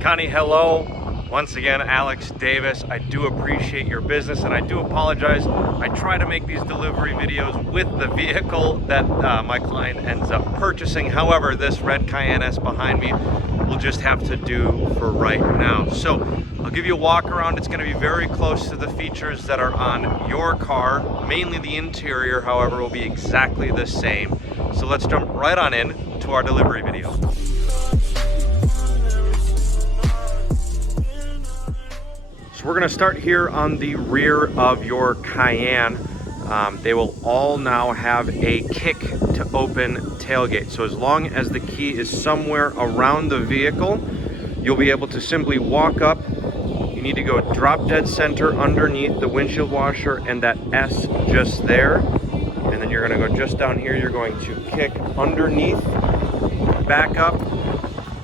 Connie, hello. Once again, Alex Davis. I do appreciate your business and I do apologize. I try to make these delivery videos with the vehicle that my client ends up purchasing. However, this red Cayenne S behind me will just have to do for right now. So I'll give you a walk around. It's going to be very close to the features that are on your car. Mainly the interior, however, will be exactly the same. So let's jump right on in to our delivery video. So we're going to start here on the rear of your Cayenne. They will all now have a kick to open tailgate. So as long as the key is somewhere around the vehicle, you'll be able to simply walk up. You need to go drop dead center underneath the windshield washer and that S just there. And then you're going to go just down here. You're going to kick underneath, back up,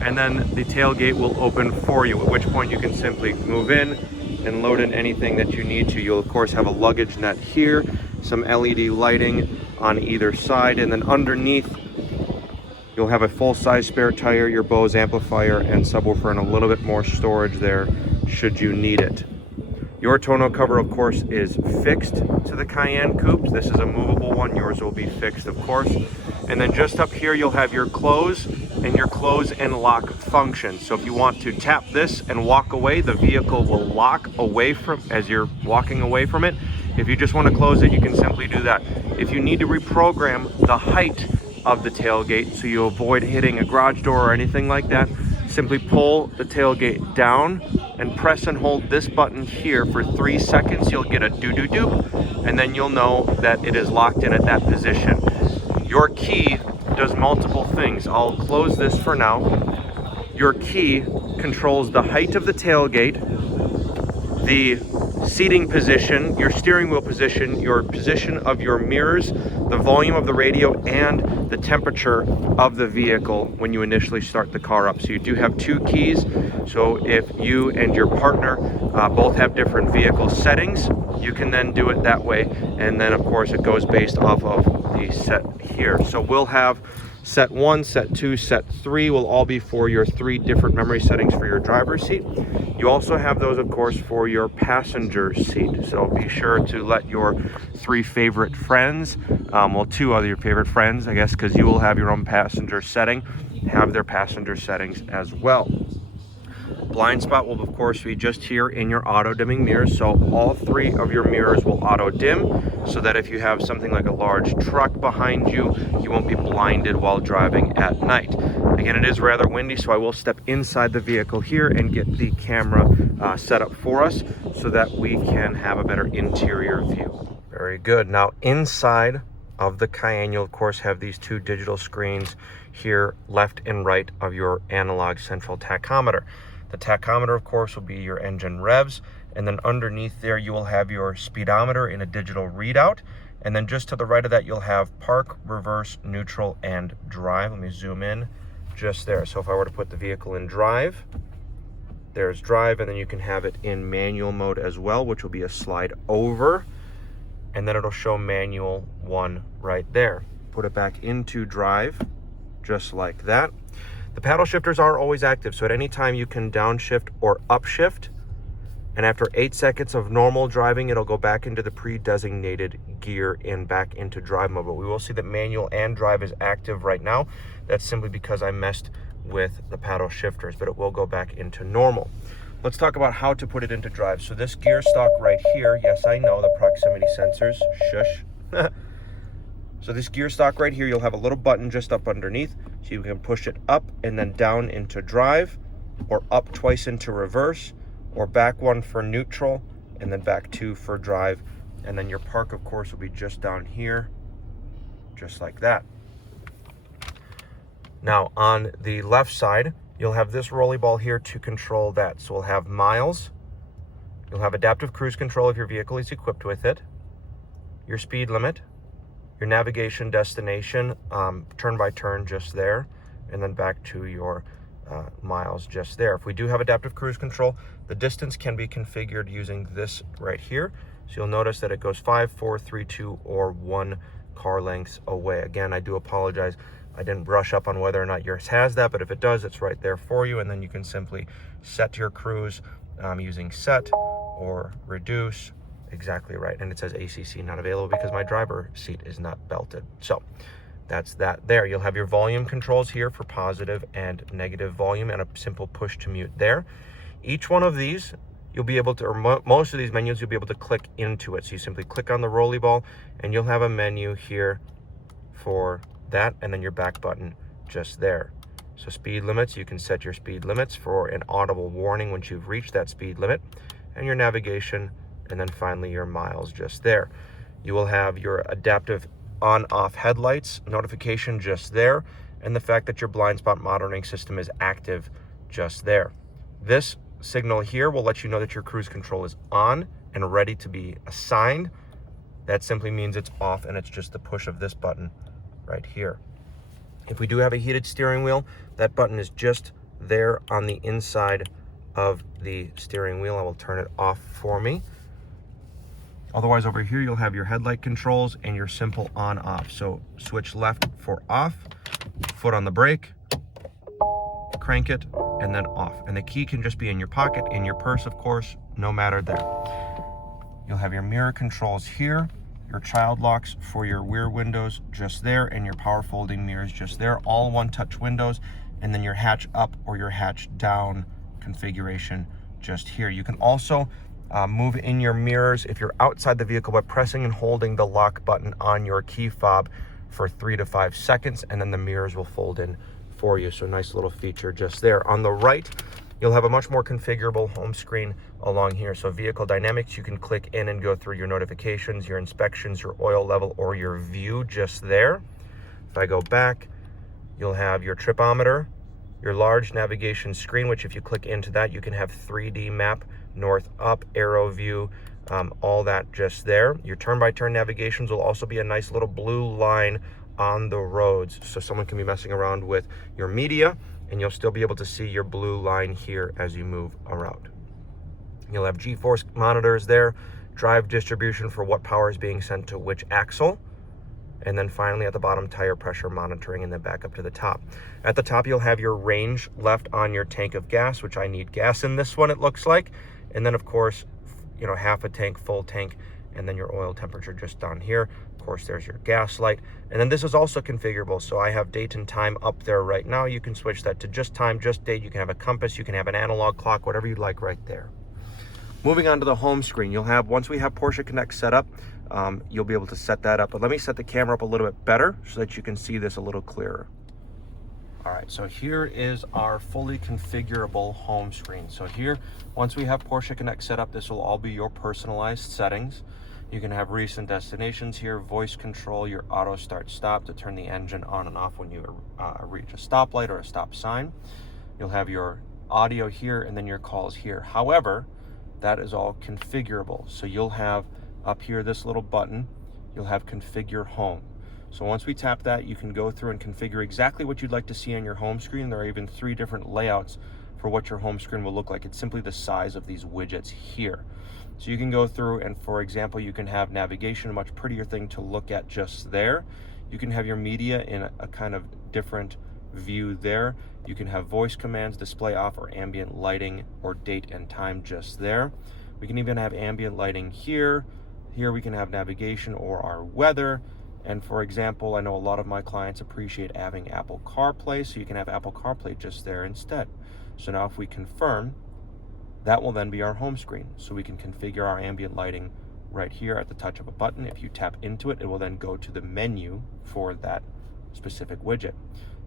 and then the tailgate will open for you, at which point you can simply move in and load in anything that you need to. You'll of course have a luggage net here, some LED lighting on either side, and then underneath you'll have a full-size spare tire, your Bose amplifier and subwoofer, and a little bit more storage there should you need it. Your tonneau cover of course is fixed to the Cayenne coupes. This is a movable one. Yours will be fixed of course. And then just up here you'll have your close and your close and lock function. So if you want to tap this and walk away, the vehicle will lock away from as you're walking away from it. If you just want to close it, you can simply do that. If you need to reprogram the height of the tailgate so you avoid hitting a garage door or anything like that, simply pull the tailgate down and press and hold this button here for 3 seconds. You'll get a doo-doo-doo, and then you'll know that it is locked in at that position. Your key does multiple things. I'll close this for now. Your key controls the height of the tailgate, the seating position, your steering wheel position, your position of your mirrors, the volume of the radio, and the temperature of the vehicle when you initially start the car up. So you do have 2 keys. So if you and your partner both have different vehicle settings, you can then do it that way. And then of course it goes based off of the set here. So we'll have set 1, set 2, set 3 will all be for your 3 different memory settings for your driver's seat. You also have those, of course, for your passenger seat. So be sure to let your 3 favorite friends, well, 2 other your favorite friends, I guess, because you will have your own passenger setting, have their passenger settings as well. Blind spot will of course be just here in your auto dimming mirrors. So all 3 of your mirrors will auto dim so that if you have something like a large truck behind you, you won't be blinded while driving at night. Again, it is rather windy, so I will step inside the vehicle here and get the camera set up for us so that we can have a better interior view. Very good. Now inside of the Cayenne, you'll of course have these 2 digital screens here, left and right of your analog central tachometer. The tachometer, of course, will be your engine revs, and then underneath there you will have your speedometer in a digital readout, and then just to the right of that you'll have park, reverse, neutral, and drive. Let me zoom in just there. So if I were to put the vehicle in drive, there's drive, and then you can have it in manual mode as well, which will be a slide over, and then it'll show manual 1 right there. Put it back into drive, just like that. The paddle shifters are always active, so at any time you can downshift or upshift, and after 8 seconds of normal driving, it'll go back into the pre-designated gear and back into drive mode. But we will see that manual and drive is active right now. That's simply because I messed with the paddle shifters, but it will go back into normal. Let's talk about how to put it into drive. So this gear stalk right here, yes, I know, the proximity sensors, shush. So this gear stalk right here, you'll have a little button just up underneath, so you can push it up and then down into drive, or up twice into reverse, or back 1 for neutral, and then back 2 for drive. And then your park, of course, will be just down here, just like that. Now on the left side, you'll have this rolly ball here to control that. So we'll have miles, you'll have adaptive cruise control if your vehicle is equipped with it, your speed limit, your navigation destination, turn by turn just there, and then back to your miles just there. If we do have adaptive cruise control, the distance can be configured using this right here. So you'll notice that it goes 5, 4, 3, 2, or 1 car lengths away. Again, I do apologize. I didn't brush up on whether or not yours has that, but if it does, it's right there for you. And then you can simply set your cruise using set or reduce. Exactly right. And it says ACC not available because my driver seat is not belted. So that's that there. You'll have your volume controls here for positive and negative volume and a simple push to mute there. Each one of these, you'll be able to, or most of these menus, you'll be able to click into it. So you simply click on the rolly ball and you'll have a menu here for that, and then your back button just there. So speed limits, you can set your speed limits for an audible warning once you've reached that speed limit, and your navigation, and then finally your miles just there. You will have your adaptive on-off headlights notification just there, and the fact that your blind spot monitoring system is active just there. This signal here will let you know that your cruise control is on and ready to be assigned. That simply means it's off, and it's just the push of this button right here. If we do have a heated steering wheel, that button is just there on the inside of the steering wheel. I will turn it off for me. Otherwise, over here, you'll have your headlight controls and your simple on-off. So switch left for off, foot on the brake, crank it, and then off. And the key can just be in your pocket, in your purse, of course, no matter there. You'll have your mirror controls here, your child locks for your rear windows just there, and your power folding mirrors just there, all one-touch windows, and then your hatch up or your hatch down configuration just here. You can also move in your mirrors if you're outside the vehicle by pressing and holding the lock button on your key fob for 3 to 5 seconds, and then the mirrors will fold in for you. So nice little feature just there. On the right, you'll have a much more configurable home screen along here. So vehicle dynamics, you can click in and go through your notifications, your inspections, your oil level, or your view just there. If I go back, you'll have your tripometer, your large navigation screen, which if you click into that, you can have 3D map, north, up, arrow view, all that just there. Your turn-by-turn navigations will also be a nice little blue line on the roads, so someone can be messing around with your media and you'll still be able to see your blue line here as you move around. You'll have G-force monitors there, drive distribution for what power is being sent to which axle, and then finally at the bottom, tire pressure monitoring, and then back up to the top. At the top, you'll have your range left on your tank of gas, which I need gas in this one, it looks like. And then of course, you know, half a tank, full tank, and then your oil temperature just down here. Of course, there's your gas light. And then this is also configurable. So I have date and time up there right now. You can switch that to just time, just date. You can have a compass, you can have an analog clock, whatever you'd like right there. Moving on to the home screen, you'll have, once we have Porsche Connect set up, you'll be able to set that up. But let me set the camera up a little bit better so that you can see this a little clearer. All right, so here is our fully configurable home screen. So here, once we have Porsche Connect set up, this will all be your personalized settings. You can have recent destinations here, voice control, your auto start stop to turn the engine on and off when you reach a stoplight or a stop sign. You'll have your audio here and then your calls here. However, that is all configurable. So you'll have up here this little button, you'll have configure home. So once we tap that, you can go through and configure exactly what you'd like to see on your home screen. There are even 3 different layouts for what your home screen will look like. It's simply the size of these widgets here. So you can go through and, for example, you can have navigation, a much prettier thing to look at just there. You can have your media in a kind of different view there. You can have voice commands, display off or ambient lighting, or date and time just there. We can even have ambient lighting here. Here we can have navigation or our weather. And for example, I know a lot of my clients appreciate having Apple CarPlay, so you can have Apple CarPlay just there instead. So now if we confirm, that will then be our home screen. So we can configure our ambient lighting right here at the touch of a button. If you tap into it, it will then go to the menu for that specific widget.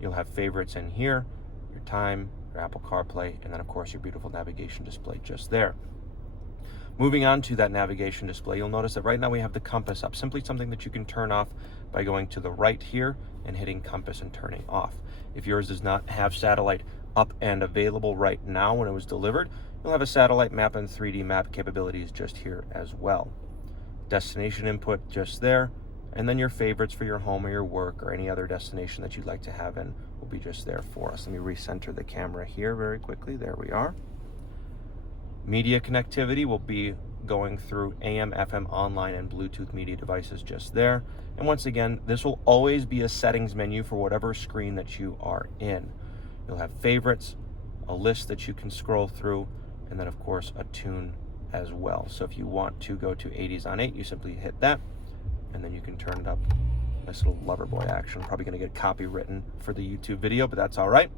You'll have favorites in here, your time, your Apple CarPlay, and then of course your beautiful navigation display just there. Moving on to that navigation display, you'll notice that right now we have the compass up, simply something that you can turn off by going to the right here and hitting compass and turning off. If yours does not have satellite up and available right now when it was delivered, you'll have a satellite map and 3D map capabilities just here as well. Destination input just there, and then your favorites for your home or your work or any other destination that you'd like to have in will be just there for us. Let me recenter the camera here very quickly. There we are. Media connectivity will be going through AM, FM, online, and Bluetooth media devices just there. And once again, this will always be a settings menu for whatever screen that you are in. You'll have favorites, a list that you can scroll through, and then of course a tune as well. So if you want to go to 80s on 8, you simply hit that, and then you can turn it up. Nice little Loverboy action. Probably going to get copywritten for the YouTube video, but that's all right.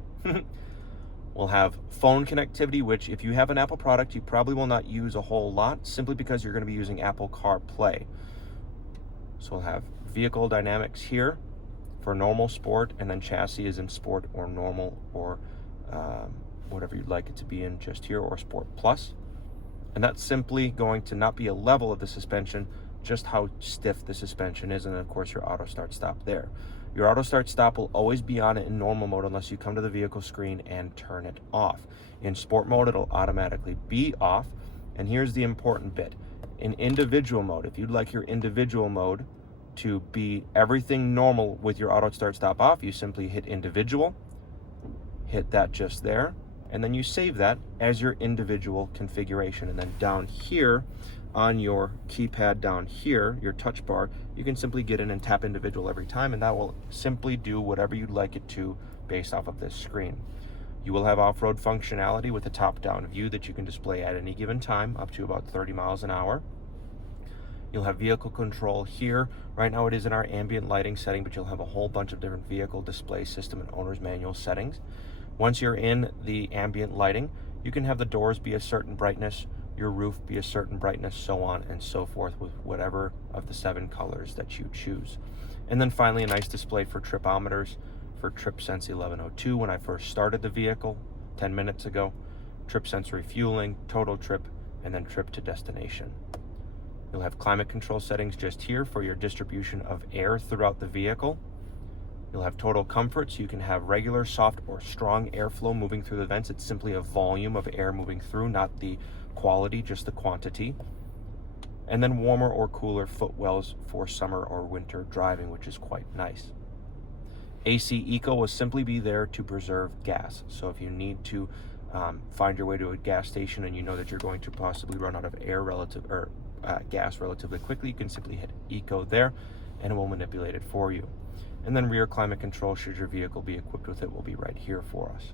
We'll have phone connectivity, which if you have an Apple product, you probably will not use a whole lot, simply because you're going to be using Apple CarPlay. So we'll have vehicle dynamics here for normal, sport, and then chassis is in sport or normal, or whatever you'd like it to be in just here, or Sport Plus. And that's simply going to not be a level of the suspension, just how stiff the suspension is, and then of course your auto start stop there. Your auto start stop will always be on in normal mode unless you come to the vehicle screen and turn it off. In sport mode, it'll automatically be off. And here's the important bit. In individual mode, if you'd like your individual mode to be everything normal with your auto start stop off, you simply hit individual, hit that just there, and then you save that as your individual configuration. And then down here on your keypad down here, your touch bar, you can simply get in and tap individual every time, and that will simply do whatever you'd like it to based off of this screen. You will have off-road functionality with a top-down view that you can display at any given time, up to about 30 miles an hour. You'll have vehicle control here. Right now it is in our ambient lighting setting, but you'll have a whole bunch of different vehicle display system and owner's manual settings. Once you're in the ambient lighting, you can have the doors be a certain brightness, your roof be a certain brightness, so on and so forth, with whatever of the 7 colors that you choose. And then finally, a nice display for tripometers for Trip Sense 1102 when I first started the vehicle 10 minutes ago, trip sense refueling, total trip, and then trip to destination. You'll have climate control settings just here for your distribution of air throughout the vehicle. You'll have total comfort, so you can have regular, soft, or strong airflow moving through the vents. It's simply a volume of air moving through, not the quality, just the quantity. And then warmer or cooler footwells for summer or winter driving, which is quite nice. AC Eco will simply be there to preserve gas. So if you need to find your way to a gas station and you know that you're going to possibly run out of gas relatively quickly, you can simply hit Eco there and it will manipulate it for you. And then rear climate control, should your vehicle be equipped with it, will be right here for us.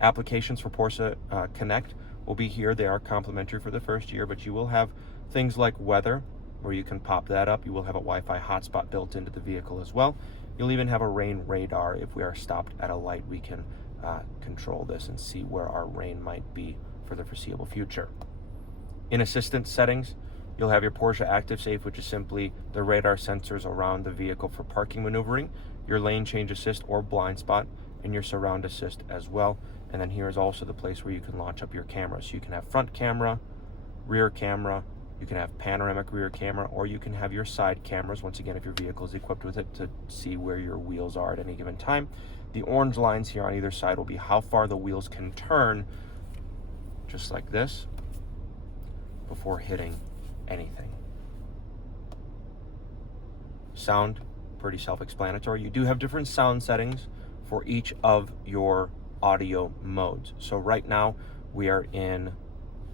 Applications for Porsche Connect will be here. They are complimentary for the first year, but you will have things like weather, where you can pop that up. You will have a Wi-Fi hotspot built into the vehicle as well. You'll even have a rain radar. If we are stopped at a light, we can control this and see where our rain might be for the foreseeable future. In assistance settings, you'll have your Porsche Active Safe, which is simply the radar sensors around the vehicle for parking maneuvering, your lane change assist or blind spot, and your surround assist as well. And then here is also the place where you can launch up your cameras. So you can have front camera, rear camera, you can have panoramic rear camera, or you can have your side cameras, once again, if your vehicle is equipped with it, to see where your wheels are at any given time. The orange lines here on either side will be how far the wheels can turn, just like this, before hitting anything. Sound, pretty self-explanatory. You do have different sound settings for each of your audio modes. So right now we are in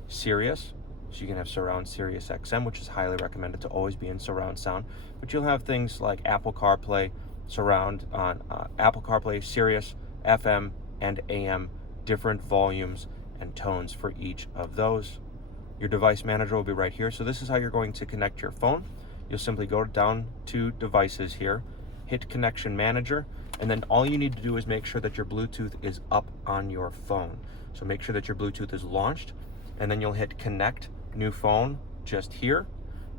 Sirius, so you can have surround Sirius XM, which is highly recommended to always be in surround sound. But you'll have things like Apple CarPlay, surround on Apple CarPlay, Sirius, FM, and AM, different volumes and tones for each of those. Your device manager will be right here. So this is how you're going to connect your phone. You'll simply go down to devices here, hit connection manager, and then all you need to do is make sure that your Bluetooth is up on your phone. So make sure that your Bluetooth is launched, and then you'll hit connect new phone just here,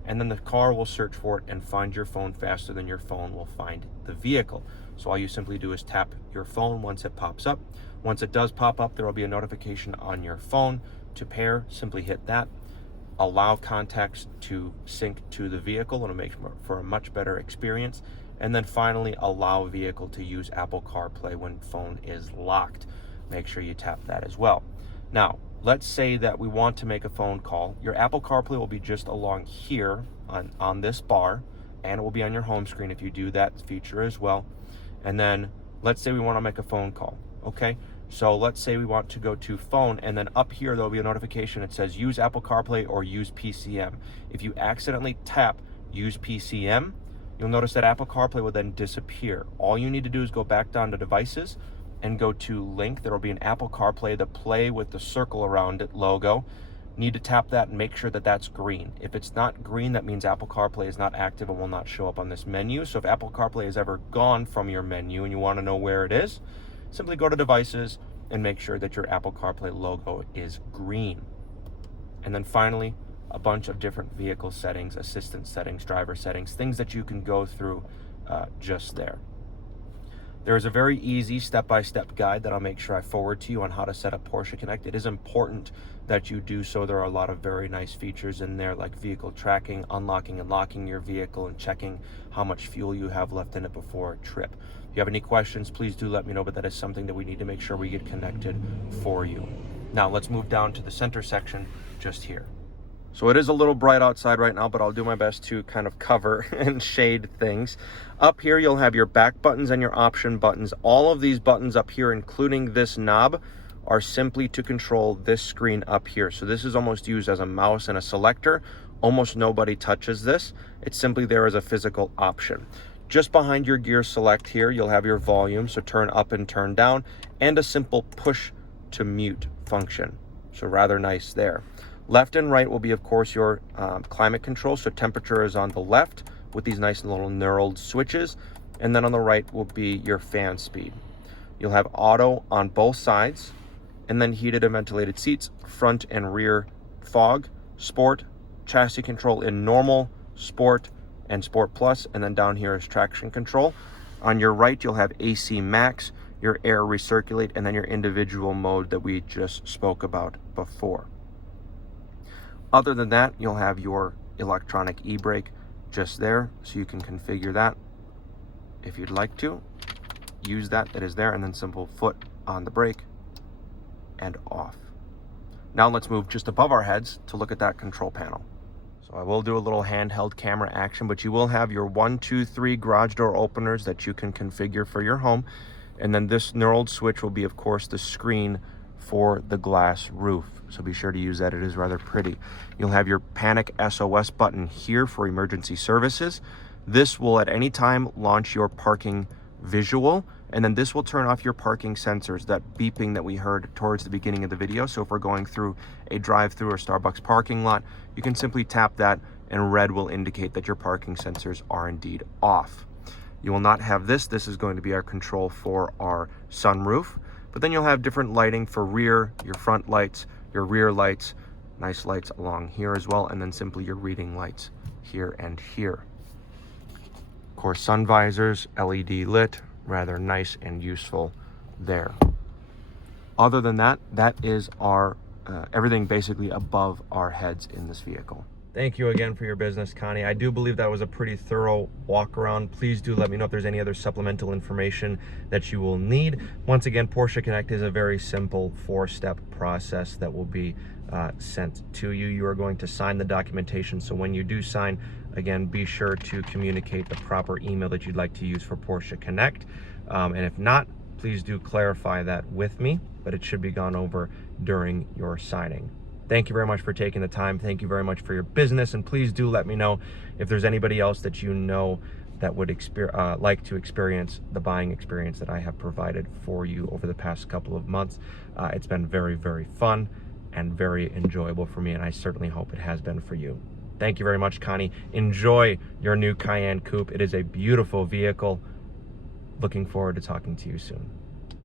and then the car will search for it and find your phone faster than your phone will find the vehicle. So all you simply do is tap your phone once it pops up. Once it does pop up, there will be a notification on your phone to pair. Simply hit that. Allow contacts to sync to the vehicle. It'll make for a much better experience. And then finally, allow vehicle to use Apple CarPlay when phone is locked. Make sure you tap that as well. Now, let's say that we want to make a phone call. Your Apple CarPlay will be just along here on this bar, and it will be on your home screen if you do that feature as well. And then let's say we want to make a phone call. Okay, So let's say we want to go to phone, and then up here there'll be a notification. It says use Apple CarPlay or use PCM. If you accidentally tap use PCM, you'll notice that Apple CarPlay will then disappear. All you need to do is go back down to devices and go to link. There will be an Apple CarPlay, the play with the circle around it logo. Need to tap that and make sure that that's green. If it's not green, that means Apple CarPlay is not active and will not show up on this menu. So if Apple CarPlay is ever gone from your menu and you want to know where it is, simply go to devices and make sure that your Apple CarPlay logo is green. And then finally, a bunch of different vehicle settings, assistant settings, driver settings, things that you can go through just there. There is a very easy step-by-step guide that I'll make sure I forward to you on how to set up Porsche Connect. It is important that you do so. There are a lot of very nice features in there, like vehicle tracking, unlocking and locking your vehicle, and checking how much fuel you have left in it before a trip. If you have any questions, please do let me know, but that is something that we need to make sure we get connected for you. Now let's move down to the center section just here. So it is a little bright outside right now, but I'll do my best to kind of cover and shade things. Up here, you'll have your back buttons and your option buttons. All of these buttons up here, including this knob, are simply to control this screen up here. So this is almost used as a mouse and a selector. Almost nobody touches this. It's simply there as a physical option. Just behind your gear select here, you'll have your volume, so turn up and turn down, and a simple push to mute function. So rather nice there. Left and right will be, of course, your climate control. So temperature is on the left with these nice little knurled switches. And then on the right will be your fan speed. You'll have auto on both sides, and then heated and ventilated seats, front and rear fog, sport, chassis control in normal, sport, and sport plus. And then down here is traction control. On your right, you'll have AC max, your air recirculate, and then your individual mode that we just spoke about before. Other than that, you'll have your electronic e-brake just there, so you can configure that if you'd like to. Use that is there, and then simple foot on the brake and off. Now let's move just above our heads to look at that control panel. So I will do a little handheld camera action, but you will have your 1, 2, 3 garage door openers that you can configure for your home. And then this knurled switch will be, of course, the screen for the glass roof. So be sure to use that. It is rather pretty. You'll have your panic SOS button here for emergency services. This will at any time launch your parking visual, and then this will turn off your parking sensors, that beeping that we heard towards the beginning of the video. So if we're going through a drive-through or Starbucks parking lot, you can simply tap that and red will indicate that your parking sensors are indeed off. You will not have this. This is going to be our control for our sunroof. But then you'll have different lighting for rear, your front lights, your rear lights, nice lights along here as well, and then simply your reading lights here and here. Of course, sun visors, LED lit, rather nice and useful there. Other than that, that is our everything basically above our heads in this vehicle. Thank you again for your business, Connie. I do believe that was a pretty thorough walk around. Please do let me know if there's any other supplemental information that you will need. Once again, Porsche Connect is a very simple 4-step process that will be sent to you. You are going to sign the documentation. So when you do sign, again, be sure to communicate the proper email that you'd like to use for Porsche Connect. And if not, please do clarify that with me, but it should be gone over during your signing. Thank you very much for taking the time. Thank you very much for your business. And please do let me know if there's anybody else that you know that would like to experience the buying experience that I have provided for you over the past couple of months. It's been very, very fun and very enjoyable for me, and I certainly hope it has been for you. Thank you very much, Connie. Enjoy your new Cayenne Coupe. It is a beautiful vehicle. Looking forward to talking to you soon.